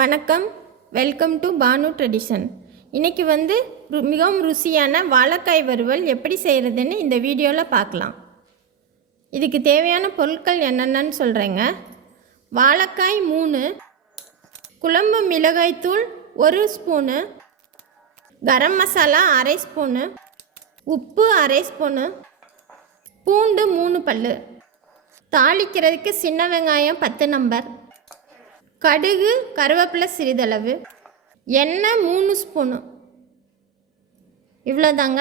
வணக்கம், welcome to Banu tradition. இன்றைக்கி மிகவும் ருசியான வாழைக்காய் வறுவல் எப்படி செய்கிறதுன்னு இந்த வீடியோவில் பார்க்கலாம். இதுக்கு தேவையான பொருட்கள் என்னென்னு சொல்கிறேங்க. வாழைக்காய் 3, குழம்பு மிளகாய்த்தூள் 1 ஸ்பூனு, கரம் மசாலா 1/2 ஸ்பூனு, உப்பு 1/2 ஸ்பூனு, பூண்டு 3 பல், தாளிக்கிறதுக்கு சின்ன வெங்காயம் 10 நம்பர், கடுகு கருவேப்பிலை சிறிதளவு, எண்ணெய் 3 ஸ்பூனு. இவ்வளோதாங்க.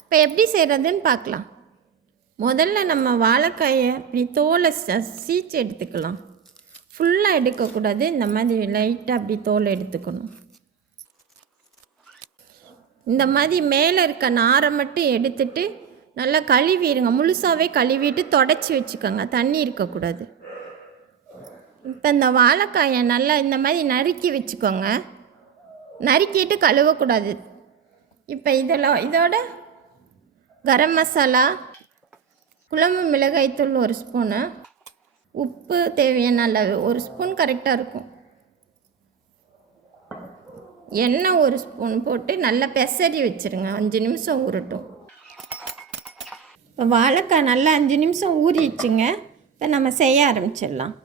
இப்போ எப்படி செய்கிறதுன்னு பார்க்கலாம். முதல்ல நம்ம வாழைக்காயை இப்படி தோலை சீச்சு எடுத்துக்கலாம். ஃபுல்லாக எடுக்கக்கூடாது, இந்த மாதிரி லைட்டாக அப்படி தோலை எடுத்துக்கணும். இந்த மாதிரி மேலே இருக்க நாரை மட்டும் எடுத்துட்டு நல்லா கழுவிடுங்க. முழுசாகவே கழுவிட்டு தொடச்சி வச்சுக்கோங்க, தண்ணி இருக்கக்கூடாது. இப்போ இந்த வாழைக்காயை நல்லா இந்த மாதிரி நறுக்கி வச்சுக்கோங்க. நறுக்கிட்டு கழுவக்கூடாது. இப்போ இதோட கரம் மசாலா, குழம்பு மிளகாய்த்தூள் 1 ஸ்பூனு, உப்பு தேவையான அளவு 1 ஸ்பூன் கரெக்டாக இருக்கும், எண்ணெய் 1 ஸ்பூன் போட்டு நல்லா பெசரி வச்சுருங்க. 5 நிமிஷம் ஊறட்டும். இப்போ வாழைக்காய் நல்லா 5 நிமிஷம் ஊறிடுச்சுங்க. இப்போ நம்ம செய்ய ஆரம்பிச்சிடலாம்.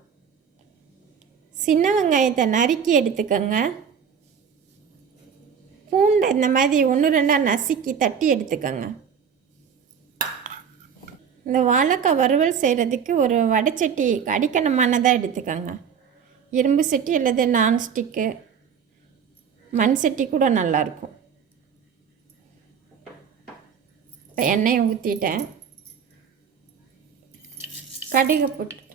சின்ன வெங்காயத்தை நறுக்கி எடுத்துக்கோங்க. பூண்டை இந்த மாதிரி 1-2 நசுக்கி தட்டி எடுத்துக்கோங்க. இந்த வாழைக்காய் வறுவல் செய்கிறதுக்கு ஒரு வடைச்சட்டி அடிக்கணமானதாக எடுத்துக்கோங்க. இரும்பு சட்டி அல்லது நான்ஸ்டிக்கு, மண் சட்டி கூட நல்லாயிருக்கும். இப்போ எண்ணெயை ஊற்றிட்டேன், கடுகு போட்டுட்டேன்,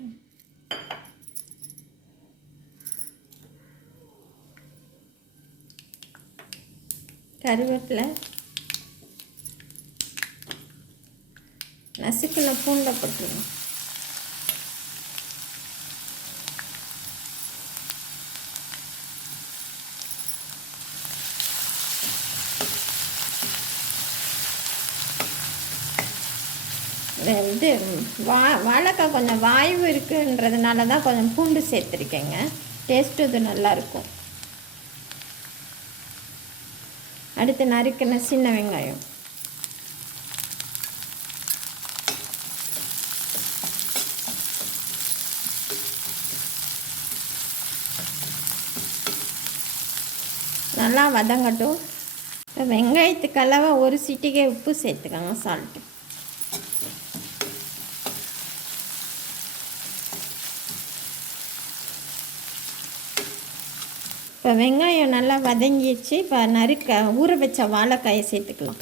கருவேப்பிலை, நசுக்கின பூண்டை போட்டுருவோம். இது வாழைக்காய் கொஞ்சம் வாய்வு இருக்குன்றதுனால தான் கொஞ்சம் பூண்டு சேர்த்துருக்கேங்க. டேஸ்ட்டு இது நல்லாயிருக்கும். அடுத்து நறுக்கின சின்ன வெங்காயம், நல்லா வதங்கட்டும். வெங்காயத்துக்கு அளவா 1 சிட்டிகை உப்பு சேர்த்துக்கோங்க, சால்ட்டு. இப்போ வெங்காயம் நல்லா வதங்கிடுச்சு. இப்போ ஊற வச்ச வாழைக்காயை சேர்த்துக்கலாம்.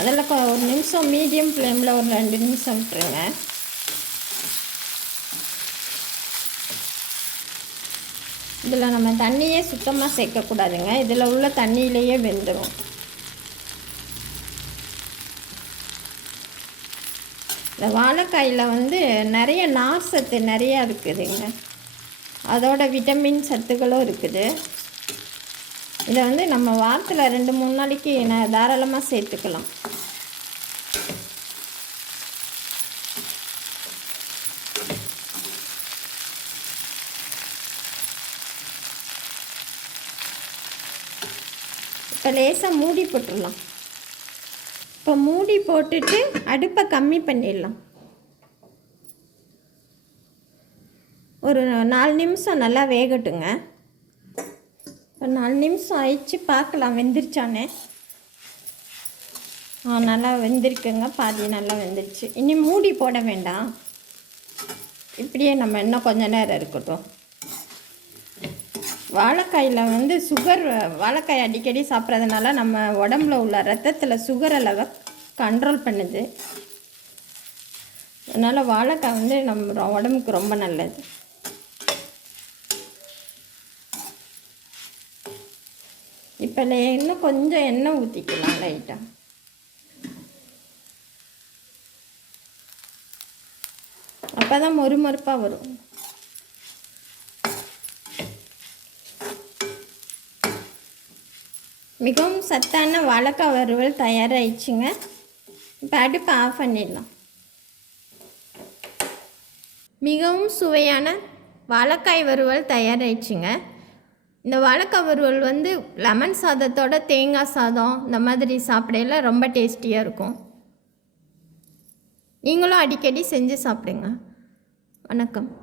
அதில் 1 நிமிஷம் மீடியம் ஃப்ளேமில் ஒரு 2 நிமிஷம் விட்டுருங்க. இதில் நம்ம தண்ணியே சுத்தமாக சேர்க்கக்கூடாதுங்க. இதில் உள்ள தண்ணியிலேயே வெந்துடும். இந்த வாழைக்காயில் நிறைய நார் சத்து நிறையா இருக்குதுங்க. அதோட விட்டமின் சத்துக்களும் இருக்குது. இதை நம்ம வாரத்தில் 2-3 நாளைக்கு தாராளமாக சேர்த்துக்கலாம். இப்போ லேசாக மூடி போட்டுடலாம். இப்போ மூடி போட்டுட்டு அடுப்பை கம்மி பண்ணிடலாம். ஒரு 4 நிமிஷம் நல்லா வேகட்டுங்க. இப்போ 4 நிமிஷம் ஆயிடுச்சு, பார்க்கலாம் வெந்துருச்சானே. நல்லா வெந்திருக்குங்க, பாதி நல்லா வெந்துருச்சு. இனி மூடி போட வேண்டாம், இப்படியே நம்ம இன்னும் கொஞ்சம் நேரம் இருக்கட்டும். வாழைக்காயில் சுகர், வாழைக்காய் அடிக்கடி சாப்பிட்றதுனால நம்ம உடம்புல உள்ள ரத்தத்தில் சுகர் அளவை கண்ட்ரோல் பண்ணுது. அதனால் வாழைக்காய் நம்ம உடம்புக்கு ரொம்ப நல்லது. இப்போ இன்னும் கொஞ்சம் எண்ணெய் ஊற்றிக்கலாம் லைட்டாக. அப்போ தான் மொறுமொறுப்பாக வரும். மிகவும் சத்தான வாழைக்காய் வறுவல் தயாராகிடுச்சுங்க. இப்போ அடுப்பை ஆஃப் பண்ணிடலாம். மிகவும் சுவையான வாழைக்காய் வறுவல் தயாராகிடுச்சுங்க. இந்த வாழைக்காய் வறுவல் வந்து லெமன் சாதத்தோட தேங்காய் சாதம் இந்த மாதிரி சாப்பிடையில ரொம்ப டேஸ்டியாக இருக்கும். நீங்களும் அடிக்கடி செஞ்சு சாப்பிடுங்க. வணக்கம்.